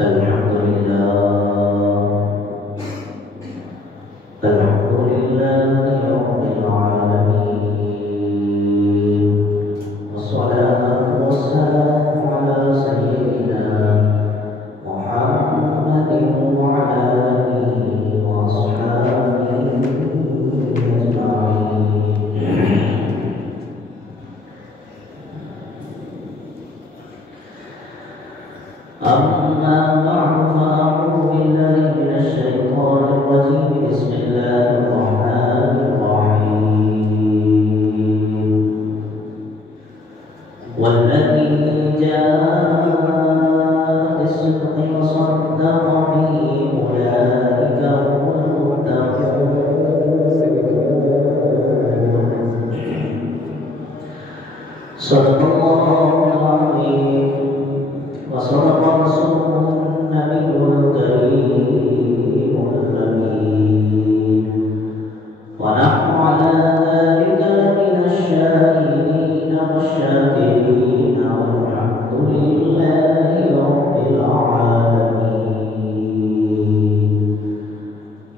الحمد لله الحمد لله رب العالمين والصلاة والسلام على سيدنا محمد وعلى آله وأصحابه أجمعين. أما بعد فأعوذ بالله من الشيطان الرجيم. بسم الله الرحمن الرحيم. والذي جاء بالصدق وصدق به أولئك هم المتقون. صدق الله العظيم وصدق رسوله النبي الكريم الأمين، ونحن على ذلك من الشاهدين والشاكرين، والحمد لله رب العالمين.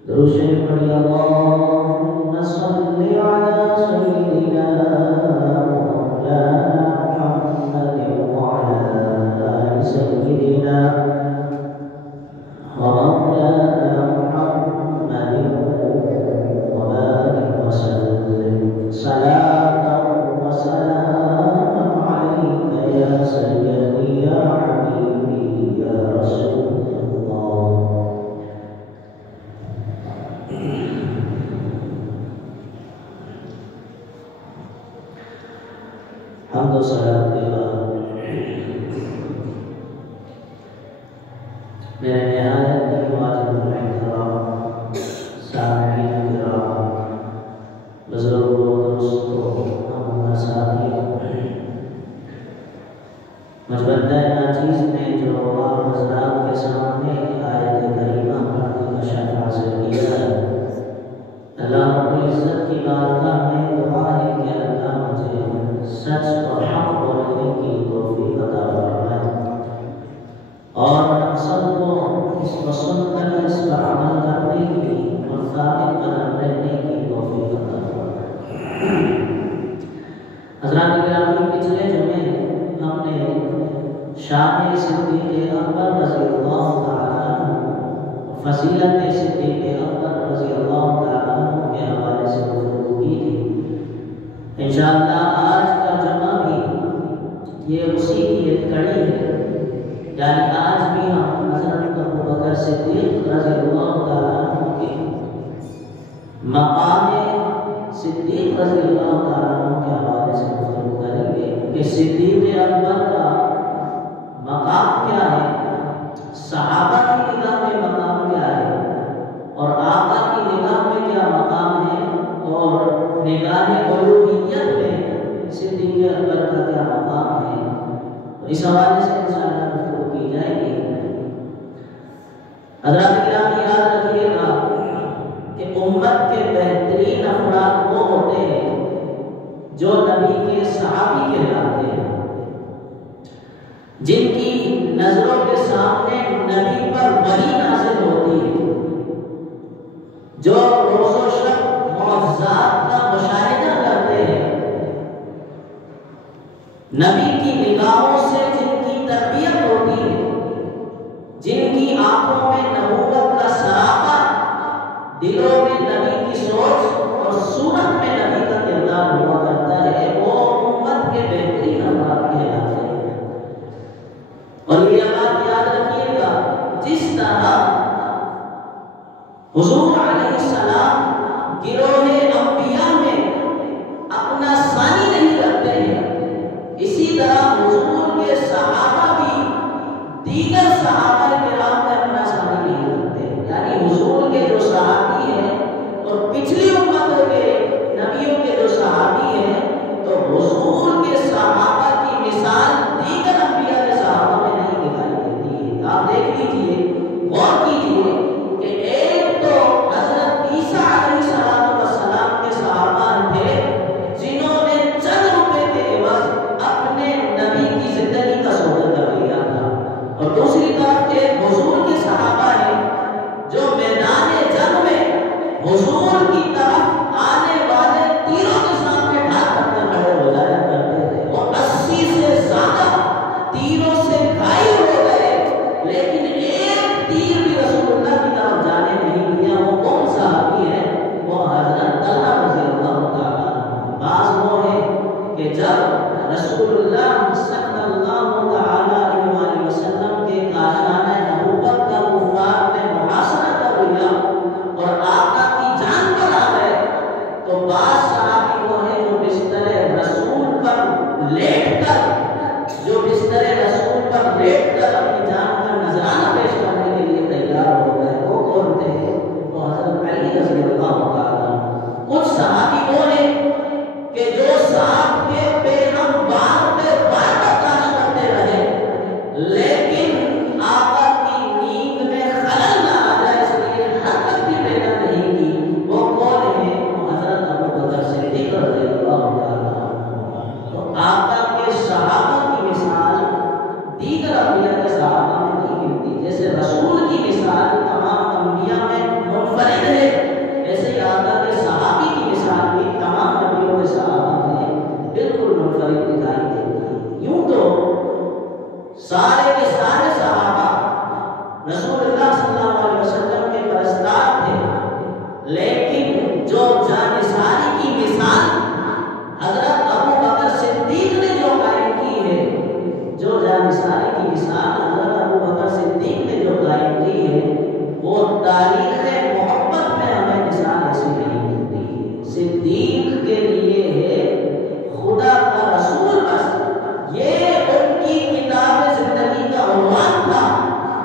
درود شریف پڑھیے اللهم صل على سيدنا مولانا محمد وعلى سيدنا ومولانا محمد وبارك وسلم صلاة وسلاما عليك يا سيدي يا حبيبي يا رسول الله. حمد و صلاة لله میرے نہایت واجب الاحترام سامعین کرام، بزرگوں، دوستوں، ہمارے ساتھیوں، مجبندہ ناچیز نے جو آپ حضرات کے سامنے آیت کریمہ پڑھنے کا شرف حاصل کیا ہے، اللہ رب العزت کی بارگاہ میں دعا ہے کہ اللہ مجھے سچ اور حق بولنے کی توفیق عطا فرمائے، اور ہم سب کو اس کو سن کر اس پر عمل کرنے کی اور ثابت قدم رہنے کی توفیق عطا فرمائے۔ حضرات گرامی، پچھلے جمعے ہم نے شان صدیق اکبر رضی اللہ تعالیٰ عنہ، فضیلت صدیق اکبر رضی اللہ تعالیٰ عنہ کے حوالے سے گفتگو کی تھی۔ انشاءاللہ آج کا جمعہ بھی یہ اسی کی ایک کڑی ہے، یعنی آج بھی ہم حضرت ابوبکر صدیق رضی اللہ تعالیٰ عنہ کے مقام صدیق رضی اللہ تعالیٰ عنہ کے حوالے سے گفتگو کریں گے کہ صدیق اکبر کا مقام کیا ہے، صحابہ کی نگاہ میں مقام کیا ہے، اور آقا کی نگاہ میں کیا مقام ہے، اور نگاہ الوہیت میں صدیق اکبر کا کیا مقام ہے۔ اس حوالے سے انشاءاللہ گفتگو کی جائے گی۔ حضرات گرامی، یاد رکھیے گا کہ امت کے بہترین افراد وہ ہوتے ہیں جو نبی کے صحابی کہلاتے ہیں، جن کی نظروں کے سامنے نبی پر وحی نازل ہوتی ہے، جو روز و شب معجزات کا مشاہدہ کرتے ہیں، نبی کی نگاہوں سے جن کی تربیت ہوتی ہے، جن کی آنکھوں میں نبوت کا سراپا، دلوں میں نبی کی سوچ اور صورت میں نبی کا کردار ہوا کرتا ہے، وہ امت کے بہترین افراد کہلاتے ہیں۔ اور یہ بات یاد رکھیے گا، جس طرح حضور علیہ السلام گروہ انبیاء میں اپنا ثانی نہیں رکھتے ہیں، اسی طرح حضور کے صحابہ بھی دیگر صحابہ کرام میں اپنا ثانی نہیں رکھتے، یعنی حضور کے جو صحابی ہیں اور پچھلی امتوں کے نبیوں کے جو صحابی ہیں، تو حضور کے صحابہ کی مثال دیگر انبیاء کے صحابہ میں نہیں دکھائی دیتی ہے۔ آپ دیکھ لیجئے، غور کیجئے کہ ایک تو حضرت عیسیٰ علیہ السلام کے صحابہ تھے جنہوں نے چند روپے کے عوض اپنے نبی کی زندگی کا سودا کر لیا تھا، اور دوسری طرف ایک رسول اللہ صلی اللہ علیہ وسلم کے پرستار تھے، لیکن جو جانثاری کی مثال حضرت ابو بکر صدیق نے جو قائم کی ہے، جو جانثاری کی مثال حضرت ابو بکر صدیق نے جو قائم کی ہے، وہ تاریخ محبت میں ہمیں مثال ایسی نہیں ملتی۔ صدیق کے لیے ہے خدا کا رسول، بس یہ ان کی کتاب زندگی کا عنوان تھا،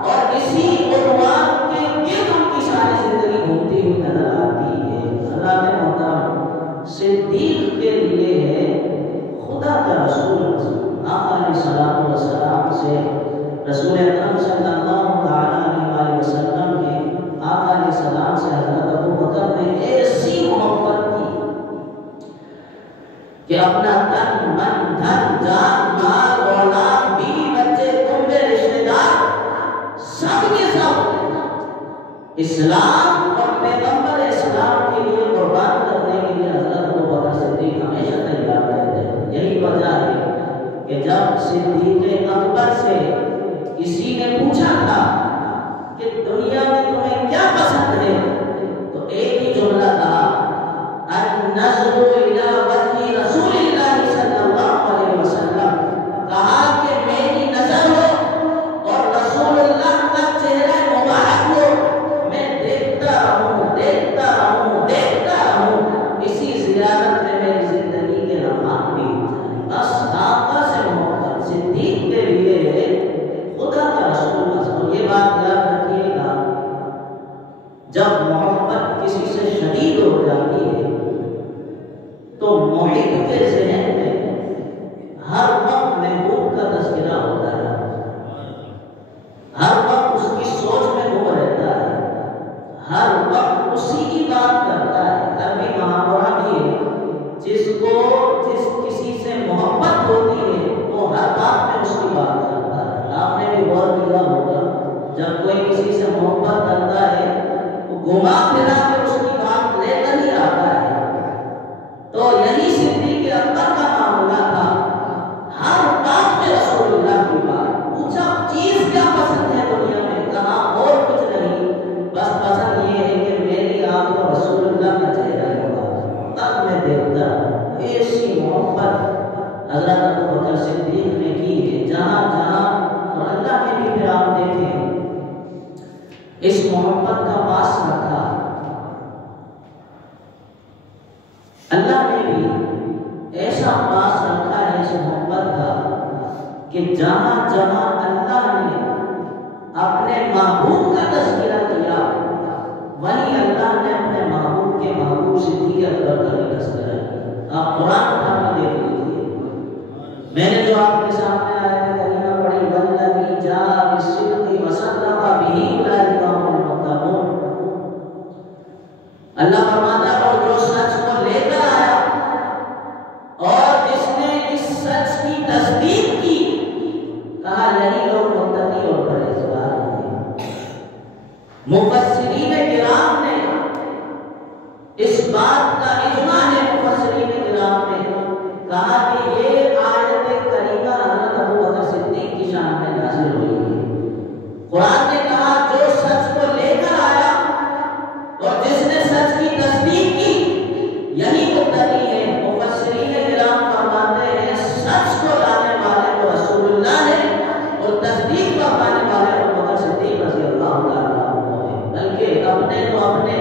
اور اسی عنوان کے گرد ان کی ساری زندگی گھومتی ہوئی نظر آتی ہے۔ حضرات محترم، صدیق کے لیے ہے خدا کا رسول۔ آقا علیہ الصلوۃ والسلام سے رسول اکرم صلی اللہ علیہ وسلم نے آقا علیہ السلام سے حضرت ابو بکر نے ایسی محبت کی کہ اپنا تن من دھن جان مال اولاد بیوی بچے کنبے رشتے دار سب کے سب اسلام اور پیغمبر اسلام کے لیے قربان کرنے کے لیے حضرت ابو بکر صدیق ہمیشہ تیار رہتے ہیں۔ یہی وجہ ہے کہ جب صدیق اکبر سے کسی نے پوچھا تھا کہ دنیا میں تمہیں کیا پسند ہے، تو ایک ہی جملہ تھا، النظر الی وجہ رسول اللہ صلی اللہ علیہ وسلم، کہا کہ میری نظر ہو اور رسول اللہ کا چہرہ مبارک ہو، میں دیکھتا رہوں دیکھتا رہوں دیکھتا رہوں، اسی زیارت میں میری زندگی کے لمحات بیت جائیں۔ بس آقا سے محبت صدیق کے لیے خدا کا رسول۔ یہ بات یاد رکھیے گا، جب محبت کسی سے شدید ہو جاتی ہے تو محب کے ذہن میں ہر وقت محبوب کا تذکرہ ہوتا ہے، ہر وقت اس کی سوچ میں گم رہتا ہے، ہر وقت اسی کی بات کرتا ہے۔ عربی محاورہ بھی ہے، جس کسی سے محبت ہوتی ہے وہ ہر بات میں اس کی بات کرتا ہے۔ آپ نے بھی غور کیا ہوگا، جب کوئی کسی سے محبت کرتا ہے وہ گھما پھرا کے اس کی بات لے کر ہی آتا ہے۔ تو یہی صدیق اکبر کا معاملہ تھا، ہر بات میں رسول اللہ کی بات۔ پوچھا چیز کیا پسند ہے دنیا میں، کہا اور کچھ نہیں، بس پسند یہ ہے کہ میری آنکھ کو رسول اللہ کا چہرہ ہوگا، تب میں دیکھتا۔ ایسی محبت حضرت ابو بکر صدیق نے کی ہے، جہاں جہاں، اور اللہ نے بھی پھر آپ دیکھیں اس محبت کا پاس رکھا، اللہ نے بھی ایسا پاس رکھا ہے اس محبت کا کہ جہاں جہاں اللہ نے اپنے محبوب کا تذکرہ کیا، وہیں اللہ نے اپنے محبوب کے محبوب صدیق اکبر کا بھی تذکرہ کیا۔ آپ قرآن اٹھا کے دیکھ لیجیے، میں نے جو آپ کے سامنے آیت کریمہ پڑھی، والذی جاء بالصدق وصدق بہ اولئک هم المتقون، اللہ فرماتا ہے اور جو سچ کو لے کر آیا اور جس نے اس سچ کی تصدیق کی، کہا یہی لوگ متقی اور پرہیزگار ہیں۔ مفسرین کرام نے اس بات کا اجماع ہے، مفسرین کرام نے کہا کہ یہ آیت کریمہ حضرت ابو بکر صدیق کی شان میں نازل ہوئی ہے۔ قرآن نے کہا جو سچ کو لے کر آیا اور جس نے سچ کی تصدیق کی، یہی متقی ہے۔ مفسرین کرام فرماتے ہیں سچ کو لانے والے کو رسول اللہ ہے اور تصدیق فرمانے والے ابو بکر صدیق رضی اللہ تعالیٰ عنہ ہے۔ بلکہ اپنے تو اپنے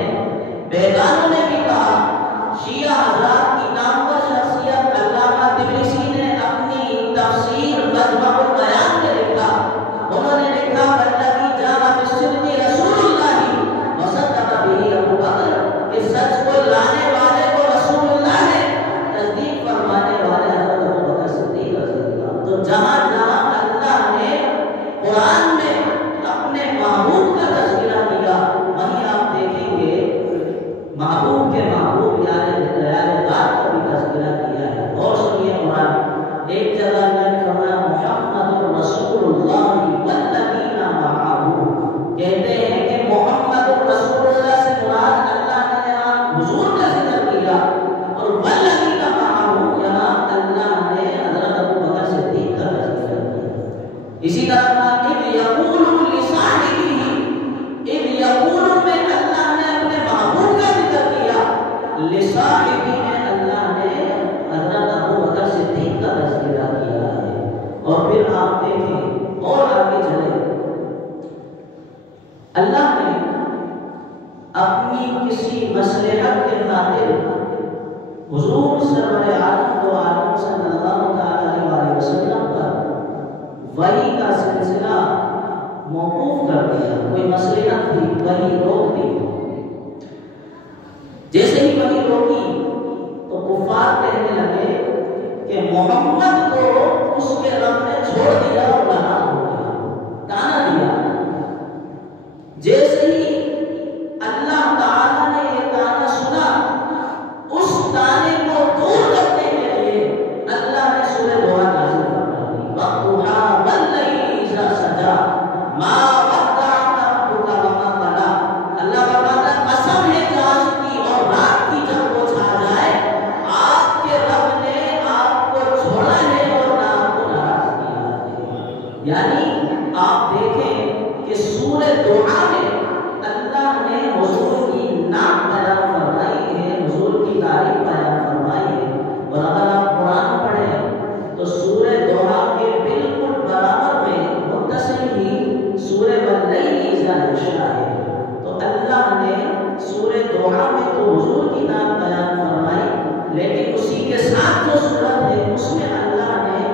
بیگانوں نے بھی کہا، شیعہ حضرات کی نامور شخصیت علامہ طبرسی نے اپنی تفسیر مجمع البیان میں لکھا، انہوں نے لکھا والذی جاء بالصدق رسول اللہ وصدق بہ ابو بکر، کہ سچ کو لانے والے کو رسول اللہ ہے، تصدیق فرمانے والے حضرت ابو بکر صدیق رضی اللہ۔ تو جہاں جہاں اللہ نے قرآن میں اپنے محبوب کا تذکرہ کیا، وہیں آپ دیکھیں گے محبوب کے محبوب یار غار کا بھی تذکرہ کیا ہے۔ اور سنیے قرآن، ایک جگہ اللہ نے فرمایا محمد رسول اللہ والذین معہ، کہتے ہیں کہ محمد رسول اللہ سے مراد اللہ نے یہاں حضور کا ذکر کیا، اور والذین معہ یہاں اللہ نے حضرت ابو بکر صدیق کا تذکرہ کیا۔ اسی طرح اذ یقول لصاحبہ اللہ نے اپنی کسی مصلحت کے خاطر حضور سرور عالم و عالم صلی اللہ علیہ وسلم پر وحی کا سلسلہ موقوف کر دیا. کوئی مصلحت تھی، وحی روک دی. جیسے ہی وحی روکی تو کفار کہنے لگے کہ محمد کو اس کے رب نے چھوڑ دیا اور گناہ ہو گیا، تانا دیا. جیسے ہی اللہ تعالیٰ نے یہ تانا سنا، اس تانے کو دور کرنے کے لیے اللہ نے سورہ دوحہ نازل فرما دی. وَالضُّحَىٰ وَاللَّيْلِ إِذَا سَجَىٰ مَا وَدَّعَكَ رَبُّكَ وَمَا قَلَىٰ. اللہ فرماتا ہے قسم ہے کاش کی اور رات کی جب وہ چھا جائے، آپ کے رب نے آپ کو چھوڑا ہے اور نہ آپ کو ناراض کیا ہے. یعنی آپ دیکھیں کہ سورہ دوحہ میں اللہ نے حضور کی نام بیان فرمائی ہے، حضور کی تعریف بیان فرمائی ہے. اور اگر آپ قرآن پڑھیں تو سورہ دوحہ کے بالکل برابر میں متصل ہی سورہ واللیل اذا یغشیٰ ہے. تو اللہ نے سورہ دوحہ میں تو حضور کی نام بیان فرمائی، لیکن اسی کے ساتھ جو سورت ہے اس میں اللہ نے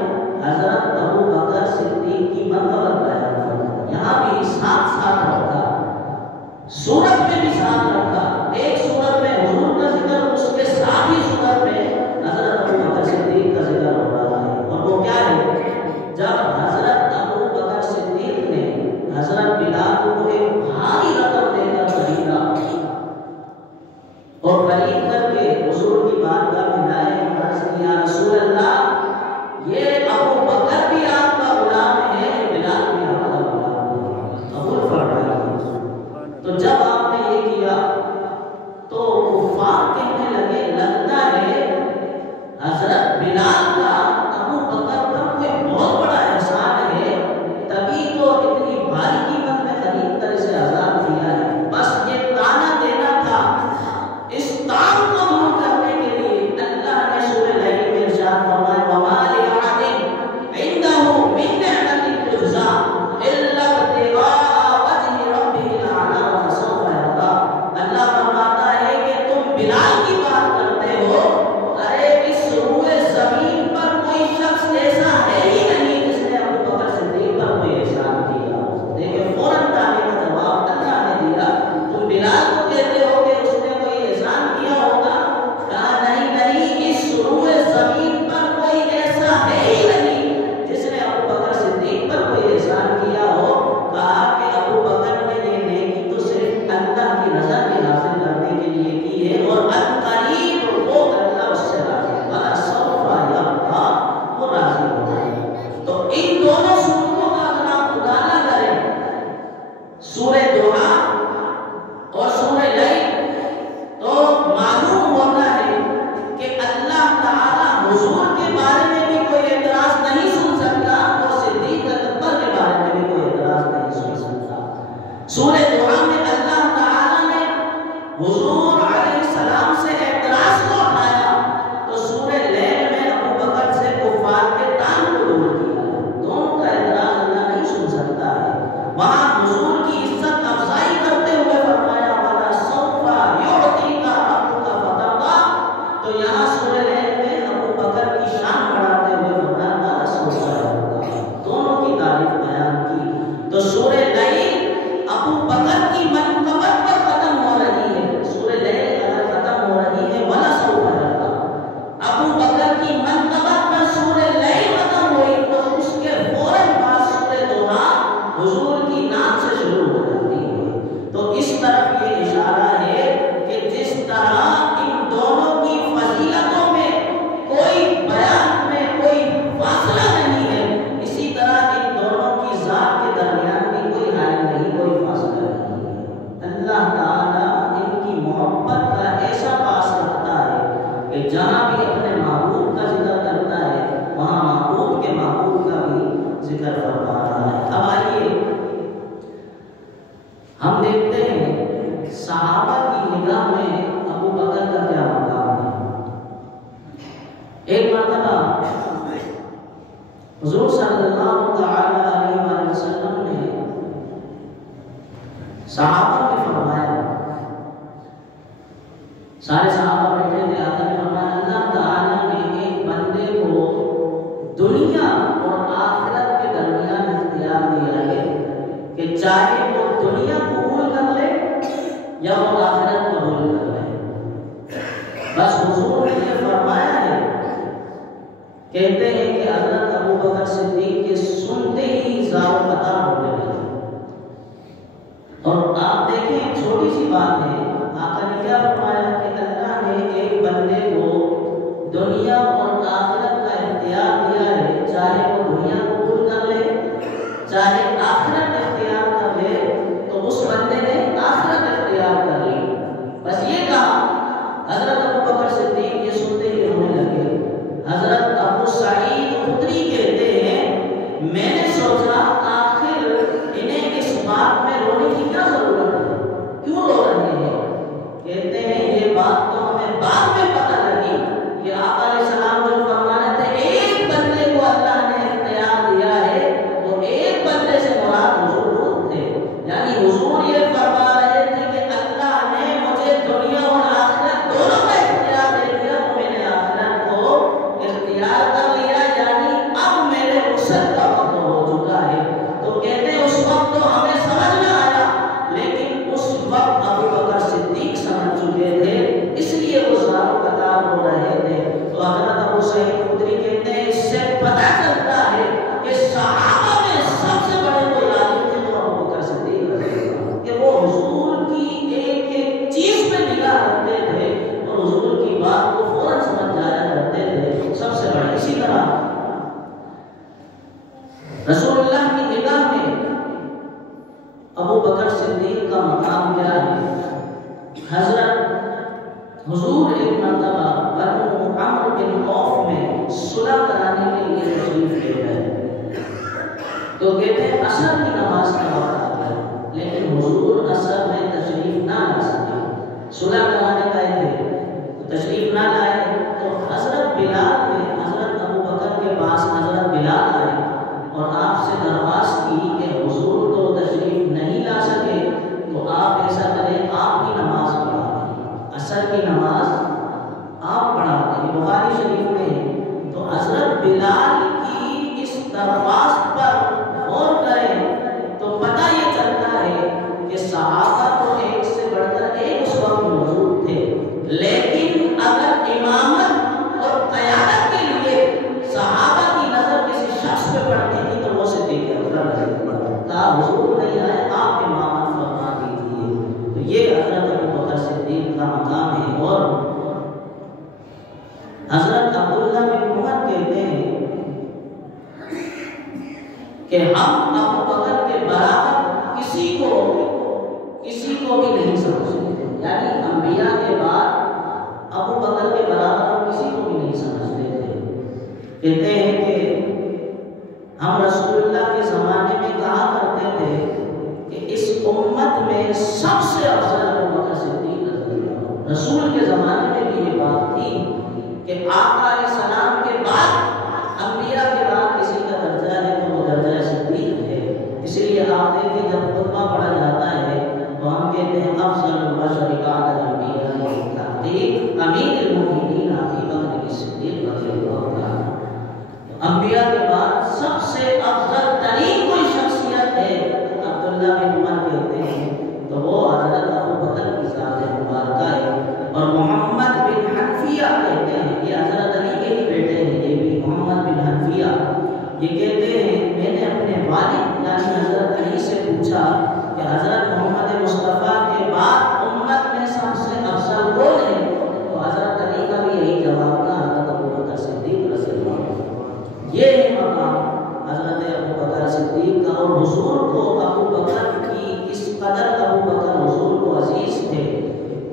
حضرت ابو بکر صدیق کی منقبت بیان فرمائی. یہاں بھی ساتھ ساتھ رکھا، سورت میں بھی ساتھ رکھا. ایک سورت میں حضور کا ذکر، اس کے ساتھ ہی سورت میں حضرت ابو بکر صدیق کا ذکر ہو رہا ہے. اور وہ کیا ہے؟ جب حضرت ابو بکر صدیق نے حضرت بلال کو ایک بھاری رقم دے کر خریدا اور خرید کر کے حضور کی بارگاہ میں لائے اور عرض کیا یا رسول اللہ، یہ ابو بکر بھی آپ کا غلام ہے، بلال بھی آپ کا غلام ہے، قبول فرمائیے. تو جب آپ نے یہ کیا تو کفار کہنے لگے لگتا ہے حضرت بلال کا ابو بکر پر کوئی بہت بڑا احسان ہے، تبھی تو اتنی بھاری قیمت میں خرید کر اسے آزاد کیا ہے. بس یہ تانا دینا تھا. اس تان کو دور کرنے کے لیے اللہ نے سورہ لیل میں ارشاد فرمایا وَمَا لِأَحَدٍ عِندَهُ مِن نِّعْمَةٍ تُجْزَىٰ إِلَّا ابْتِغَاءَ وَجْهِ رَبِّهِ الْأَعْلَىٰ وَلَسَوْفَ يَرْضَىٰ. اللہ فرماتا ہے کہ تم بلال کی بات کرتے ہو، ارے اس روئے زمین پر کوئی شخص ایسا ہے ہی نہیں جس نے ابو بکر صدیق پر کوئی احسان کیا. دیکھیں فوراً تانے کا جواب اللہ نے دیا. تم بلال کو کہتے ہو کہ اس نے کوئی احسان کیا ہوگا؟ کہا نہیں نہیں، اس روئے زمین پر کوئی ایسا ہے ہی نہیں جس نے ابو بکر صدیق پر کوئی احسان کیا ہو. کہا کہ ابو بکر نے یہ نیکی تو صرف اللہ کی رضا کے حاصل کرنے کے لیے کی ہے، اور عنقریب وہ اللہ اس سے راضی ہے، وَلَسَوْفَ يَرْضَىٰ، وہ راضی ہوگا. تو ان دونوں سورتوں کا اگر آپ مطالعہ کریں، سورہ دوحہ اور سورہ لیل، تو معلوم ہوتا ہے کہ اللہ تعالیٰ حضور کے بارے میں بھی کوئی اعتراض نہیں سن سکتا اور صدیق اکبر کے بارے میں بھی کوئی اعتراض نہیں سن سکتا. سورہ دوحہ میں اللہ تعالیٰ نے حضور علیہ السلام سے اعتراض کو اٹھایا، تو سورہ لیل میں ابو بکر سے کفار کے تان کو دور کیا. دونوں کا اعتراض اللہ نہیں سن سکتا ہے. وہاں حضور کی عزت افزائی کرتے ہوئے فرمایا وَلَسَوْفَ يُعْطِيكَ رَبُّكَ فَتَرْضَىٰ، تو یہاں سورہ لیل میں ابو بکر کی شان بڑھاتے ہوئے فرمایا وَلَسَوْفَ يَرْضَىٰ، دونوں کی تعریف بیان کی. تو سورہ لیل ابو بکر کی منقبت پر ختم ہو رہی ہے. سورہ لیل اگر ختم ہو رہی ہے وَلَسَوْفَ يَرْضَىٰ، ابو بکر کی منقبت پر سورہ لیل ختم ہوئی تو اس کے فوراً بعد سورہ دوحہ حضور کی نام سے شروع ہو جاتی ہے. تو اس طرف یہ اشارہ ہے کہ جس طرح ان دونوں کی فضیلتوں میں کوئی بیان میں کوئی فاصلہ نہیں ہے، اسی طرح ان دونوں کی ذات کے درمیان بھی کوئی حائل نہیں، کوئی فاصلہ نہیں ہے. اللہ تعالیٰ ان کی محبت کا ایسا پاس رکھتا ہے کہ جہاں بھی اپنے محبوب کا ذکر کرتا ہے وہاں محبوب کے محبوب کا بھی ذکر فرما رہا ہے. اب آئیے ہم دیکھتے ہیں صحابہ کی نگاہ میں ابو بکر کا کیا مقام ہے. ایک مرتبہ حضور صلی اللہ تعالی علیہ وسلم نے صحابہ نے فرمایا، سارے صحابہ بیٹھے تھے، آقا نے فرمایا اللہ تعالیٰ نے ایک بندے کو دنیا اور آخرت کے درمیان اختیار دیا ہے کہ چاہے وہ دنیا قبول کر لے یا وہ آخرت قبول کر لے۔ بس حضور نے فرمایا ہے، کہتے ہیں کہ حضرت ابو بکر صدیق کے سنتے ہی زار و قطار ہونے لگے۔ اور آپ دیکھیں ایک چھوٹی سی بات ہے، آقا نے کیا فرمایا کہ اللہ نے ایک بندے کو دنیا اور آخرت کا اختیار دیا ہے، چاہے وہ دنیا قبول کر لے چاہے آخرت اختیار کر لے، تو اس بندے نے آخرت اختیار کر لی۔ بس یہ کہا، حضرت ابو بکر صدیق یہ سنتے ہی رونے لگے۔ حضرت ابو سعید خدری کہتے ہیں میں نے سوچا آخر انہیں اس بات میں رونے کی کیا ضرورت ہے، کیوں رو رہے ہیں؟ کہتے ہیں یہ بات تو ہمیں بعد میں پتہ لگی کہ آقا علیہ السلام جو فرما رہے تھے ایک بندے کو اللہ نے اختیار دیا ہے، وہ ایک بندے سے مراد حضور خود تھے۔ یعنی حضور یہ فرما رہے تھے کہ اللہ نے مجھے دنیا اور آخرت دونوں کا اختیار دے دیا، تو میں نے آخرت کو اختیار کر لیا، یعنی اب میرے رخصت کا وقت ہو چکا ہے۔ تو کہتے ہیں اس وقت تو ہمیں سمجھ نہ آیا، لیکن اس وقت ابو بکر صدیق سمجھ چکے تھے، اس لیے وہ زار و قطار ہو رہے تھے۔ تو حضرت ابو سعید خدری کہتے ہیں اس سے پتہ چلتا ہے کہ صحابہ میں سب سے بڑے کوئی عالم تھے تو ابو بکر صدیق رضی اللہ عنہ، کہ وہ حضور کی ایک ایک چیز پہ نگاہ رکھتے تھے اور حضور کی بات کو فوراً سمجھ جایا کرتے تھے، سب سے بڑے۔ اسی طرح رسول اللہ کی نگاہ میں ابو بکر صدیق کا مقام کیا ہے؟ حضرت حضور ایک مرتبہ بنو عمرو بن عوف میں صلح کرانے کے لیے تشریف لے گئے، تو کہتے ہیں عصر کی نماز کا وقت آ گیا، لیکن حضور عصر میں تشریف نہ لا سکے، صلح کرانے گئے تھے، تشریف نہ لائے، تو حضرت بلال نے حضرت ابو بکر کے پاس حضرت بلال آئے اور آپ سے درخواست کی کہ حضور تو تشریف نہیں لا سکے، تو آپ ایسا کریں آپ کی نماز پڑھا دیں، عصر کی نماز آپ پڑھا دیں۔ بخاری شریف میں تو حضرت بلال کی اس درخواست پر غور کریں تو پتہ یہ چلتا ہے کہ صحابہ تو ایک سے بڑھ کر ایک اس وقت موجود تھے، لیکن اگر امامت اور قیادت کے لیے صحابہ کی نظر کسی شخص پہ پڑتی تھی تو وہ صدیق اکبر رضی اللہ عنہ، کہا حضور نہیں آئے آپ امامت فرما دیجیے۔ تو یہ حضرت ابو بکر صدیق کا مقام ہے۔ اور حضرت عبداللہ بن عمر کہتے ہیں کہ ہم ابو بکر کے برابر کسی کو بھی نہیں سمجھتے، یعنی انبیاء کے بعد ابو بکر کے برابر ہم کسی کو بھی نہیں سمجھتے تھے۔ کہتے ہیں کہ ہم رسول اللہ کے زمانے میں کہا کرتے تھے کہ اس امت میں سب سے افضل ابو بکر صدیق رضی اللہ عنہ۔ رسول کے زمانے میں بھی یہ بات تھی کہ آقا علیہ السلام کے بعد انبیاء کے بعد کسی کا درجہ ہے تو وہ درجہ صدیق ہے۔ اس لیے آپ دیکھیں جب خطبہ پڑھا جاتا ہے تو ہم کہتے ہیں افضل البشر بعد الانبیاء تحقیق امیر المؤمنین ابی بکر صدیق رضی اللہ عنہ۔ انبیاء کے بعد سب سے افضل ترین کوئی شخصیت ہے عبداللہ بن عمر کہتے ہیں تو وہ حضرت ابو بکر کی ذات مبارکہ ہے۔ اور محمد بن حنفیہ کہتے ہیں، یہ حضرت علی کے ہی بیٹے ہیں، یہ بھی محمد بن حنفیہ، یہ کہتے ہیں میں نے اپنے والد یعنی حضرت علی سے پوچھا کہ حضرت محمد مصطفیٰ کے بعد امت میں سب سے افضل کون ہے، تو حضرت علی کا بھی یہی جواب تھا، حضرت ابو بکر صدیق رضی اللہ عنہ۔ یہ ہے مقام حضرت ابو بکر صدیق کا۔ اور حضور کو ابو بکر کی اس قدر ابو بکر حضور کو عزیز تھے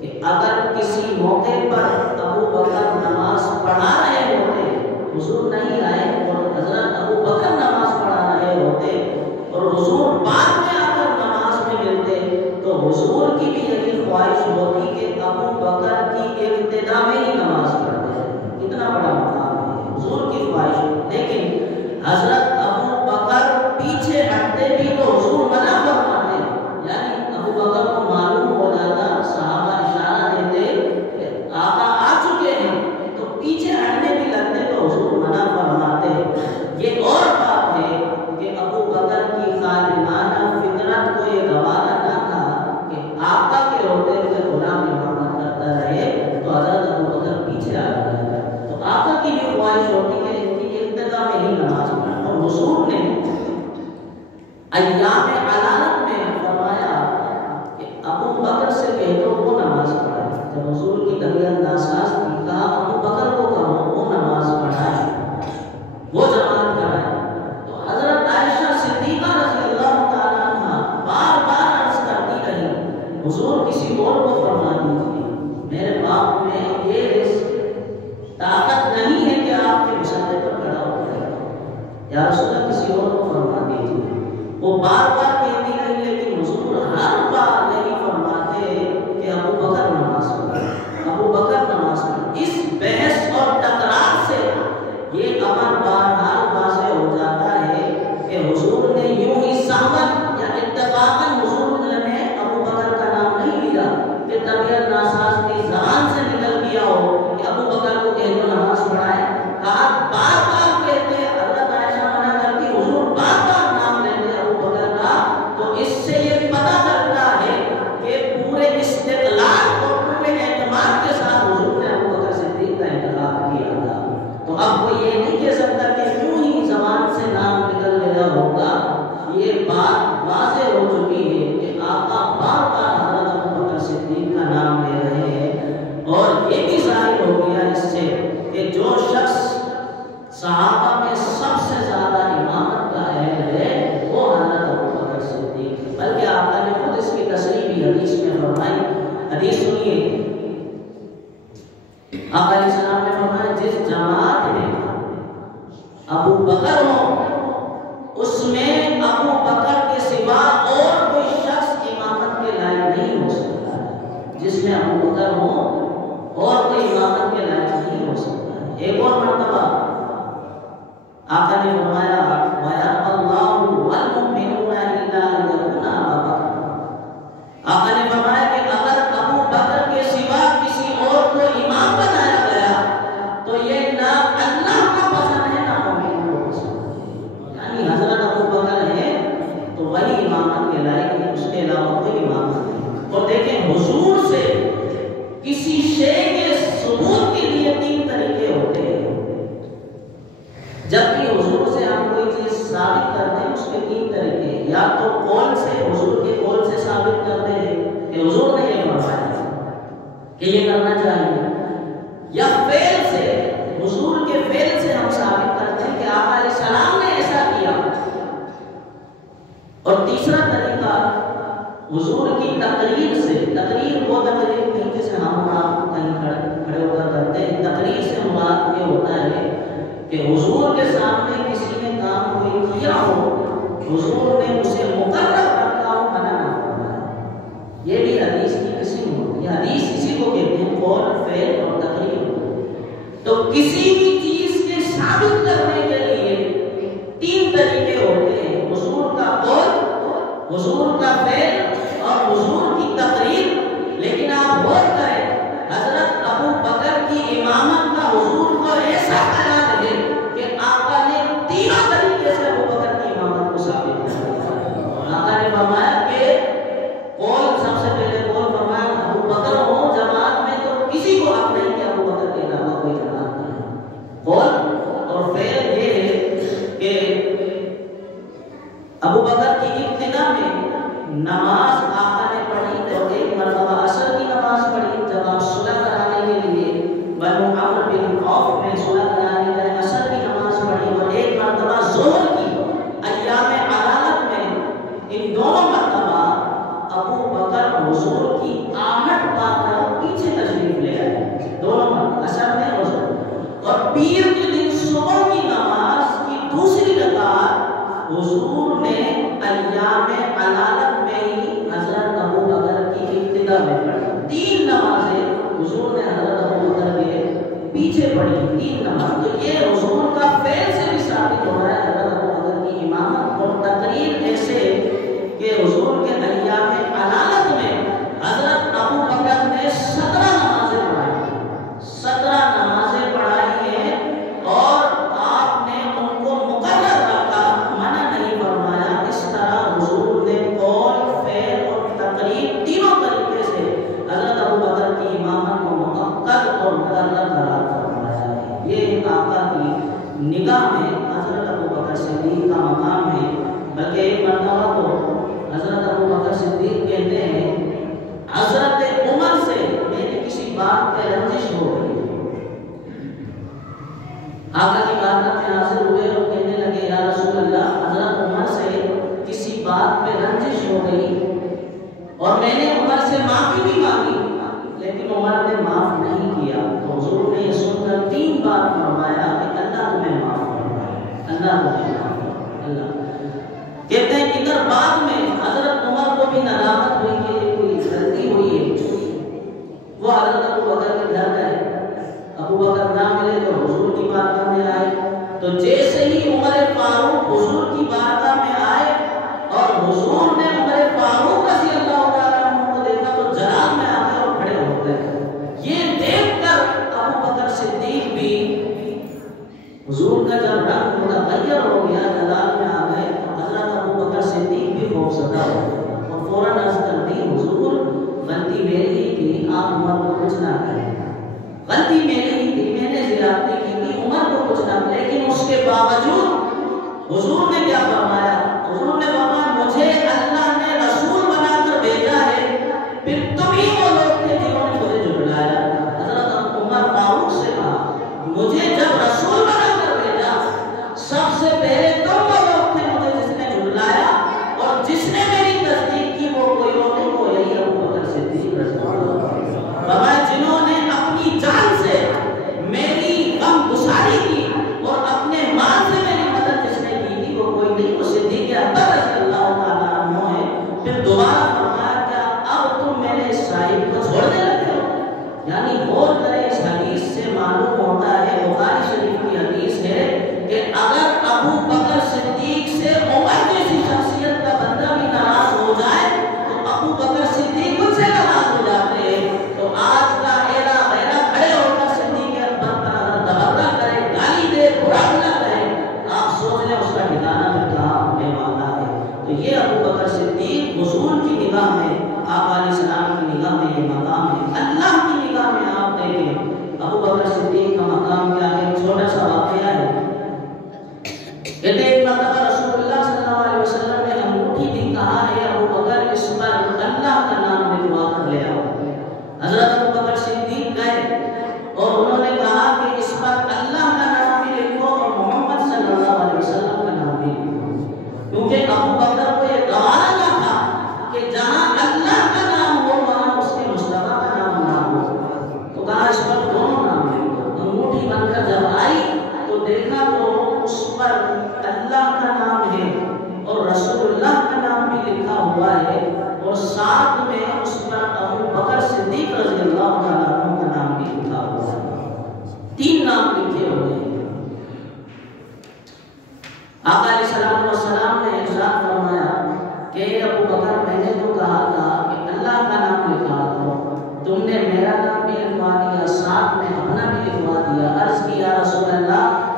کہ اگر کسی موقع پر ابو بکر نماز پڑھا رہے ہوتے، حضور نہیں آئے اور حضرت ابو بکر نماز پڑھا رہے ہوتے اور حضور بعد میں آ کر نماز میں ملتے تو حضور کی بھی یہی خواہش ہوتی کہ ابو بکر کی ابتدا میں ہی نماز پڑھتے۔ اتنا بڑا مقام ہے حضور کی خواہش، لیکن حضرت ابو بکر پیچھے ہٹتے بھی تو حضور منع فرماتے، یعنی ابو بکر حضور کسی اور کو فرما دیجیے، میرے باپ میں یہ طاقت نہیں ہے کہ آپ کے مسئلے پر کھڑا ہو جائے، یا رسول اللہ کسی اور کو فرما دیجیے۔ وہ بار بار کہتی نہیں، لیکن حضور ہر بار یہی فرماتے کہ ابو بکر نماز پڑھے، ابو بکر نماز پڑھے۔ اس بحث اور تکرار سے یہ امر بہرحال واضح ہو جاتا ہے کہ حضور نے یوں ہی سہمت یا اتفاقاً حضور نے ابو بکر کا نام نہیں لیا کہ طبیعت ناساز کی زبان سے نکل گیا ہو کہ ابو بکر کو کہہ دو نماز پڑھائے، کہا بار بار کہتے، حضرت عائشہ منع کرتی، حضور بار بار نام لیتے ابو بکر کا، تو اس سے یہ پتہ چلتا ہے کہ پورے استقلال اور پورے اعتماد کے ساتھ حضور نے ابو بکر صدیق کا انتخاب کیا تھا۔ تو اب وہ یہ نہیں کہہ سکتا کہ کیوں ہی زبان سے نام نکل گیا ہوگا، یہ بات واضح ہو چکی ہے کہ آقا بار بار حضرت ابو بکر صدیق کا نام لے رہے ہیں، اور یہ بھی ظاہر ہو گیا اس سے کہ جو شخص صحابہ میں سب سے زیادہ امامت کا اہل ہے وہ حضرت ابو بکر صدیق ہے، بلکہ آقا نے خود اس کی تصریح بھی حدیث میں فرمائی۔ حدیث سنیے، آقا علیہ السلام نے فرمایا جس جماعت میں ابو بکر ہو اس میں ابو بکر کے سوا اور کوئی شخص امامت کے لائق نہیں ہو سکتا، جس میں ابو بکر ہو اور کوئی امامت کے لائق نہیں ہو سکتا۔ ایک اور مرتبہ آقا نے فرمایا وَيَأْبَى اللَّهُ وَالْمُؤْمِنُونَ إِلَّا أَن يَكُونَ أَبَا بَكْرٍ۔ آقا نے فرمایا کہ اگر ابو بکر کے سوا کسی اور کو امام بنایا گیا تو یہ نہ اللہ کو پسند ہے نہ مومن کو پسند ہے، یعنی حضرت ابو بکر ہے تو وہی امامت کے لائق ہے، اس کے علاوہ کوئی امامت نہیں۔ اور دیکھیں حضور سے کسی شے کے ثبوت کے لیے تین طریقے ہوتے ہیں۔ جب بھی حضور سے ہم کوئی چیز ثابت کرتے ہیں اس کے تین طریقے ہیں، یا تو قول سے، حضور کے قول سے ثابت کرتے ہیں کہ حضور نے یہ فرمایا کہ یہ کرنا چاہیے، یا فعل سے، حضور کے فعل سے ہم ثابت کرتے ہیں کہ آقا علیہ السلام نے ایسا کیا، اور تیسرا طریقہ حضور کی تقریر سے۔ تقریر وہ تقریر نہیں جسے ہم آپ کہیں کھڑے ہو کر کرتے ہیں، تقریر سے مراد یہ ہوتا ہے کہ حضور کے سامنے کسی نے کام کوئی کیا ہو، حضور نے اسے مقرر رکھا ہو، منع نہ فرمایا، یہ بھی حدیث کی قسم ہوتی ہے۔ حدیث اسی کو کہتے ہیں قول، فعل اور تقریر۔ تو کسی بھی چیز کے ثابت کرنے کے لیے تین طریقے ہوتے ہیں، حضور کا قول، حضور کا فعل اور حضور کی تقریر۔ لیکن آپ غور کریں، حضرت ابو بکر کی امامت کا حضور کو ایسا خیال ہے کہ آقا نے تینوں طریقے سے ابو بکر کی امامت کو ثابت کیا۔ آقا نے فرمایا کہ قول، سب سے پہلے قول فرمایا ابو بکر ہو جماعت میں تو کسی کو حق نہیں کہ ابو بکر کے علاوہ کوئی جماعت نہیں۔ قول اور فعل یہ ہے کہ ابو بکر کی ابتدا میں نماز آقا نے پڑھی، اور ایک مرتبہ عصر کی نماز پڑھی جب آپ صلح کرانے کے لیے بنو عمرو بن عوف میں صلح کرانے گئے، عصر کی نماز پڑھی، اور ایک مرتبہ ظہر کی ایام عدالت میں۔ ان دونوں مرتبہ ابو بکر حضور کی آہٹ پا کر پیچھے تشریف لے آئے، دونوں مرتبہ عصر میں اور ظہر۔ اور پیر کے دن صبح کی نماز کی دوسری رکعت حضور نے ایام عدالت میں ہی حضرت ابو بکر کی ابتدا میں پڑھی۔ تین نمازیں حضور نے حضرت ابو بکر کے پیچھے پڑھی، تین نماز۔ تو یہ حضور کا فعل سے بھی ثابت ہو رہا ہے حضرت ابو بکر کی امامت، اور تقریر ایسے کہ حضور کے ایام عدالت میں حضرت ابو بکر نے 17 نمازیں پڑھائی، 17 نمازیں پڑھائی ہیں، اور آپ نے ان کو مقرر رکھا، منع نہیں فرمایا۔ اس طرح حضور نے قول، فعل اور تقریر تینوں طریقے سے حضرت ابو بکر کی امامت کو مؤکد اور مقرر قرار فرمایا ہے۔ یہ آقا کی نگاہ میں حضرت ابو بکر صدیق کا مقام ہے۔ بلکہ ایک مرتبہ تو حضرت ابو بکر صدیق کہتے ہیں حضرت عمر سے میری کسی بات پہ رنجش ہو گئی۔ آقا کی بارگاہ میں حاضر ہوئے اور کہنے لگے یا رسول اللہ، حضرت عمر سے کسی بات پہ رنجش ہو گئی اور میں نے عمر سے معافی بھی مانگی لیکن عمر نے معاف نہیں کیا. تو حضور نے یہ سن کر 3 بار فرمایا کہ اللہ تمہیں معاف فرمائے, اللہ تمہیں معاف فرمائے. اللہ کہتے ہیں ادھر بعد میں حضرت عمر کو بھی ندامت ہوئی کہ کوئی غلطی ہوئی ہے. وہ حضرت ابو بکر کے گھر گئے, ابو بکر نہ ملے تو حضور کی بارگاہ میں آئے. تو جیسے ہی عمر فاروق حضور کی بارگاہ میں آئے اور حضور نے عمر فاروق رضی اللہ تعالیٰ عنہ کو دیکھا تو جلال میں آ گئے اور کھڑے ہو گئے. یہ دیکھ کر ابو بکر صدیق بھی حضور کا جب رنگ متغیر ہو گیا, جلال میں آ گئے, تو حضرت ابو بکر صدیق بھی خوفزدہ ہو گئے اور فوراً عرض کر دی حضور غلطی میری ہی تھی, آپ عمر کو کچھ نہ کریں. غلطی میری ہی تھی, میں نے زیادتی کی تھی, عمر کو کچھ نہ. لیکن اس کے باوجود حضور نے کیا فرمایا؟ حضور نے فرمایا مجھے اللہ نے رسول بنا کر بھیجا ہے, پھر تم ہی وہ لوگ تھے جنہوں نے مجھے جھٹلایا. حضرت عمر فاروق سے کہا مجھے جب رسول بنا کر بھیجا سب سے پہلے تم وہ لوگ تھے مجھے جس نے جھٹلایا, اور جس نے میری تصدیق کی وہ کوئی اور نہیں, وہ یہی ابو بکر صدیق رضی اللہ عنہ. فرمایا جنہوں نے اپنی جان سے میری غم گساری کی اور اپنے مال سے میری مدد جس نے کی تھی وہ کوئی نہیں, وہ صدیق اکبر رضی اللہ تعالیٰ عنہ ہے. پھر دوبارہ فرمایا کیا اب تم میرے اس صاحب کو چھوڑنے لگے ہو؟ یعنی غور کریں, اس حدیث سے معلوم ہوتا ہے, بخاری شریف کی حدیث ہے کہ اگر ابو بکر صدیق سے عمر جیسی شخصیت کا بندہ بھی ناراض ہو جائے تو ابو بکر صدیق خود سے ناراض ہو جاتے ہیں. تو آج کا ایرا غیرہ کھڑے ہو کر صدیق اکبر پر اگر تبرہ کرے, گالی دے, برا بھلا کرے, آپ سوچ لیں اس کا ٹھکانہ پھر کہاں ہونے والا ہے. تو یہ ابو بکر صدیق حضور کی نگاہ میں, آپ علیہ السلام کی نگاہ میں یہ مقام ہے. اللہ کی نگاہ میں آپ دیکھیں ابو بکر صدیق کا مقام کیا ہے. چھوٹا سا واقعہ ہے. کہتے ایک مرتبہ رسول اللہ صلی اللہ علیہ وسلم نے انگوٹھی دی, کہا ہے ابو بکر اس پر اللہ کا نام لکھوا کر لے آؤ. حضرت ابو بکر صدیق گئے اور انہوں نے کہا کہ اس پر اللہ کا نام بھی لکھو اور محمد صلی اللہ علیہ وسلم کا نام بھی لکھو, کیونکہ ابو بکر کو یہ گوارا نہ تھا کہ جہاں اللہ کا نام ہو وہاں اس کے مصطفیٰ کا نام نہ ہو. تو کہا اس پر دونوں نام لکھو. انگوٹھی بن کر جب آئی تو دیکھا تو اس پر اللہ کا نام ہے اور رسول اللہ کا نام بھی لکھا ہوا ہے, اور ساتھ میں اس پر ابو بکر صدیق رضی اللہ تعالیٰ عنہ کا نام بھی لکھا ہوا ہے. 3 نام لکھے ہوئے ہیں. آقا علیہ السلام نے ارشاد فرمایا کہ ابو بکر میں نے تو کہا تھا کہ اللہ کا نام لکھوا دو, تم نے میرا نام بھی لکھوا دیا, ساتھ میں اپنا بھی لکھوا دیا. عرض کی یا رسول اللہ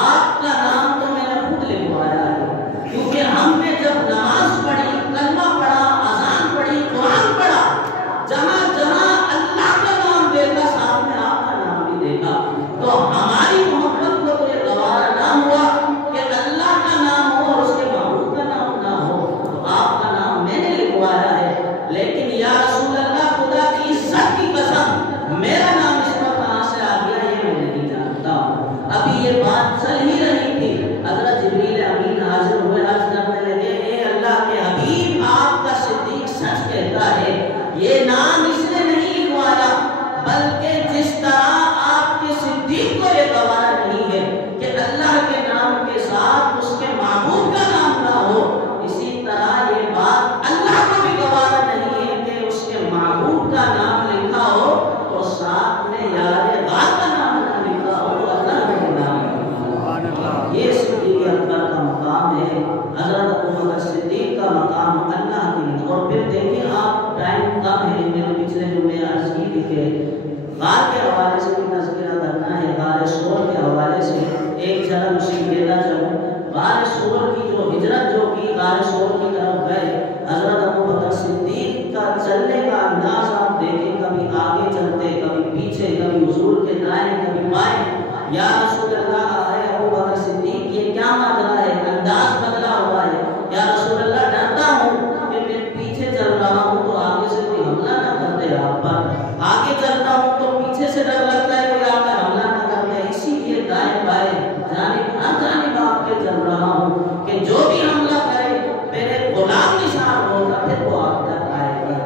آپ کا نام تو میں نے خود لکھوایا ہے, کیونکہ ہم نے جب نماز پڑھی, کلمہ پڑھا, اذان پڑھی, قرآن پڑھا, جہاں جہاں اللہ کا نام دیکھا ساتھ میں آپ کا نام بھی دیکھا, تو ہماری محبت کو تو یہ گوارا نہ ہوا کہ اللہ کا نام ہو اور اس کے محبوب کا نام نہ ہو. تو آپ کا نام میں نے لکھوایا ہے, لیکن یا رسول اللہ خدا کی عزت کی قسم میرا نام اس پر کہاں سے آ گیا یہ میں نہیں جانتا. ابھی یہ بات چل ہی رہی تھی, حضرت جبریل امین حاضر ہوئے, عرض کرنے لگے اے اللہ کے حبیب آپ کا صدیق سچ کہتا ہے, یہ نام اس نے نہیں لکھوایا بلکہ جس طرح آپ کے صدیق کو یہ گوارا نہیں ہے کہ اللہ کے نام کے ساتھ اس کے معبود کا نام نہ ہو, اسی طرح یہ بات اللہ کو بھی گوارا نہیں ہے کہ اس کے معبود کا نام لکھا ہو اور ساتھ میں یار غار کا نام نہ لکھا ہو, اللہ کا نام. یہ صدیق اکبر کا مقام ہے, حضرت ابو بکر صدیق کا مقام اللہ کی. اور پھر دیکھیں آپ, ٹائم کم ہے, میرے پچھلے جو میں عرض کی تھی کہ غار کے حوالے سے بھی تذکرہ کرنا ہے, غار سور کے حوالے سے ایک جگہ اسی لیتا چلوں. غار سور کی جو ہجرت جو کی, غار سور کی طرف گئے, حضرت ابو بکر صدیق کا چلنے کا انداز آپ دیکھیں, کبھی آگے چلتے, کبھی پیچھے, کبھی حضور کے دائیں, کبھی بائیں. یا رسول اللہ ہے ابو بکر صدیق یہ کیا ماجرا ہے, انداز بدلا ہوا ہے. یا رسول اللہ ڈرتا ہوں کہ میں پیچھے چل رہا ہوں تو آگے سے کوئی حملہ نہ کر دے آپ پر, آگے چلتا ہوں تو پیچھے سے ڈر لگتا ہے کوئی آ کر حملہ نہ کر دے, اسی لیے دائیں بائیں جانب نہ جانب آپ کے چل رہا ہوں کہ جو بھی حملہ کرے میرے غلام نثار ہوگا پھر وہ آپ تک آئے گا.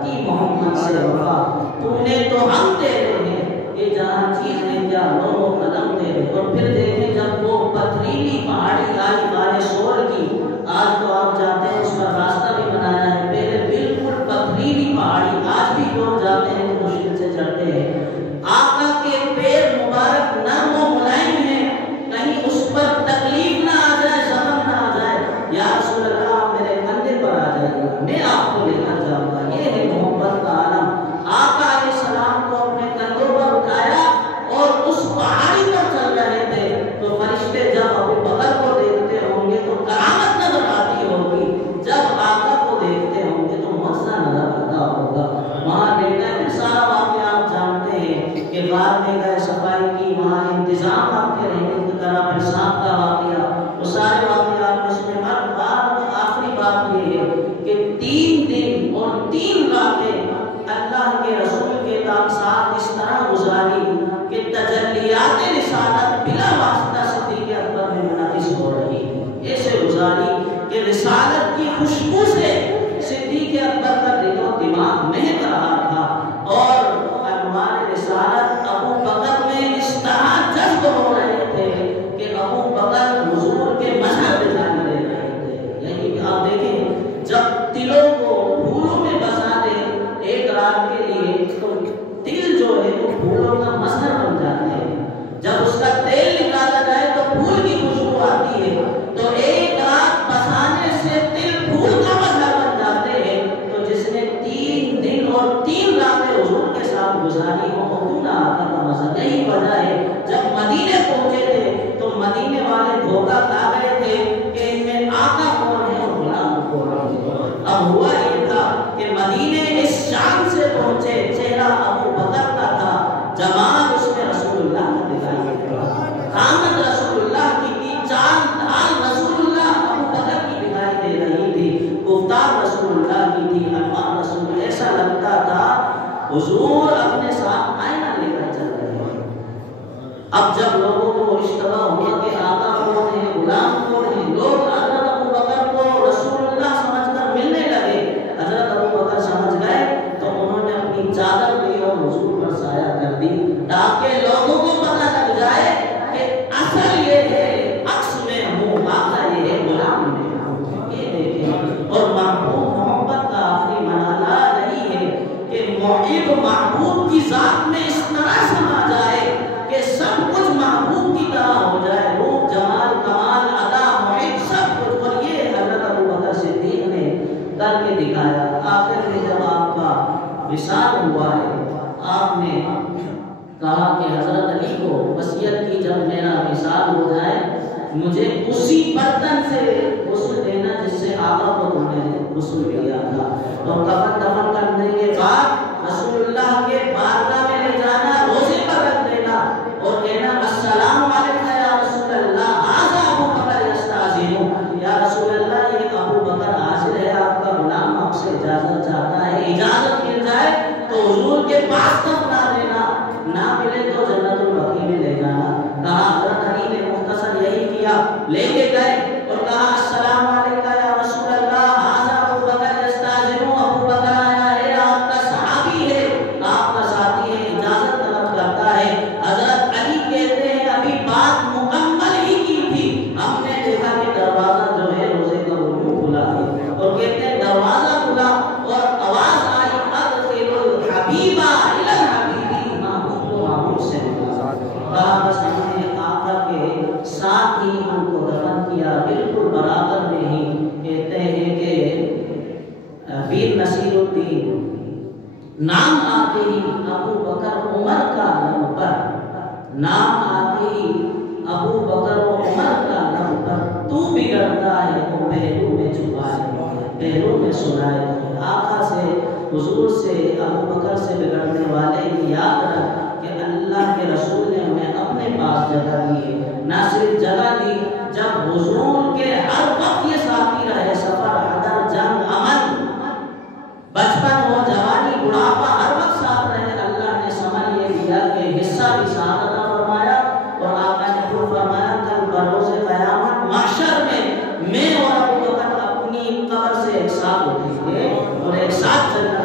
مہک رہا تھا اور انوار رسالت ابو بکر میں اس طرح جذب ہو رہے تھے کہ ابو بکر حضور کے مظہر دکھائی دے رہے تھے. یعنی آپ دیکھیں جب تلوں کو پھولوں میں بسا دیں ایک رات کے لیے تو تل جو ہے وہ پھولوں کا مظہر بن جاتے ہیں. جب اس کا تیل نکالا جائے تو پھول کی خوشبو آتی ہے. تو ایک رات بسانے سے تل پھول کا مظہر بن جاتے ہیں. تو جس نے 3 دن اور 3 راتیں حضور کے ساتھ گزاری ہو نہ آتا کا مظہر. یہی وجہ ہے جب مدینے پہنچے تھے تو مدینے والے دھوکہ کھا گئے تھے کہ ان میں آقا کون ہے اور غلام کون ہے. اب ہوا یہ تھا کہ مدینے اس شان سے پہنچے چہرہ ابو بکر کا تھا جمال اس میں رسول اللہ کا دکھائی دیتا. آمد رسول اللہ کی تھی چاند ڈھال رسول اللہ ابو بکر کی دکھائی دے رہی تھی. گفتار رسول اللہ کی تھی انوار رسول. ایسا لگتا تھا حضور اپنے ساتھ آئینہ لے کر چل رہے ہیں. اب جب لوگوں کو اشتباہ ہوا کہ آقا کون ہے غلام کون ہے لوگ حضرت ابو بکر کو رسول اللہ سمجھ کر ملنے لگے. حضرت ابو بکر سمجھ گئے تو انہوں نے اپنی چادر لی اور حضور پر سایہ کر دی تاکہ لوگوں کو پتہ لگ جائے کہ اصل یہ ہے عکس میں ہوں آقا یہ ہے غلام میں ہوں. یہ دیکھیں اور محبوب محبت کا آخری مرحلہ رہی ہے کہ محب محبوب کی ذات میں اس طرح سما جائے کہ سب کچھ محبوب کی طرح ہو جائے. روح جمال کمال ادا محب سب کچھ. اور یہ حضرت ابو بکر صدیق نے کر کے دکھایا. آخر میں جب آپ کا وصال ہوا ہے آپ نے کہا کہ حضرت علی کو وصیت کی جب میرا وصال ہو جائے مجھے اسی برتن سے غسل دینا جس سے آقا کو تم نے غسل دیا تھا. اور کفن دفن کرنے کے بعد رسول اللہ کے بارگاہ میں لے جانا روزے پر رکھ دینا اور کہنا السلام علیکم یا رسول اللہ ھذا ابو بکر یستاذن. یا رسول اللہ یہ ابو بکر حاضر ہے آپ کا غلام آپ سے اجازت چاہتا ہے. اجازت مل جائے تو حضور کے پاس دفنا دینا نہ ملے تو جنت البقیع میں لے جانا. کہا حضرت علی نے مختصر یہی کیا لے کے گئے اور کہا السلام علیکم یا رسول اللہ ھذا ابو بکر یستاذن. ابو بکر آیا ہے آپ کا صحابی ہے آپ کا ساتھی ہے اجازت طلب کرتا ہے. حضرت علی کہتے ہیں ابھی بات مکمل ہی کی تھی ہم نے دیکھا کہ دروازہ جو ہے روزے کا وہ کھلا ہے اور کہتے ہیں دروازہ کھلا اور آواز آئی ادخل الحبیب الی الحبیب. محبوب کو محبوب سے کہا بس ہم نے آقا کے ساتھ ہی ہم کو دفن کیا بالکل برابر میں ہی. کہتے ہیں کہ ویر نصیر الدین نام آتے ہی ابو بکر عمر کا لب پر نام آتے ہی ابو بکر و عمر کا لب پر تو بگڑتا ہے وہ پہلو میں چھپائے پہلو میں سنائے. آقا سے حضور سے ابو بکر سے بگڑنے والے یاد رکھ کہ اللہ کے رسول نے ہمیں اپنے پاس جگہ دی ہے. نہ صرف جگہ دی جب حضور کے ہر وقت یہ ساتھی رہے سفر حضر جنگ امن بچپن ہو جوانی بڑھاپا ہر وقت ساتھ رہے. اللہ نے سمجھ یہ دیا کہ حصہ بھی ساتھ عطا فرمایا اور آقا نے خود فرمایا کل بروز قیامت محشر میں اور ابو بکر اپنی قبر سے ایک ساتھ اٹھیں گے اور ایک ساتھ چلنا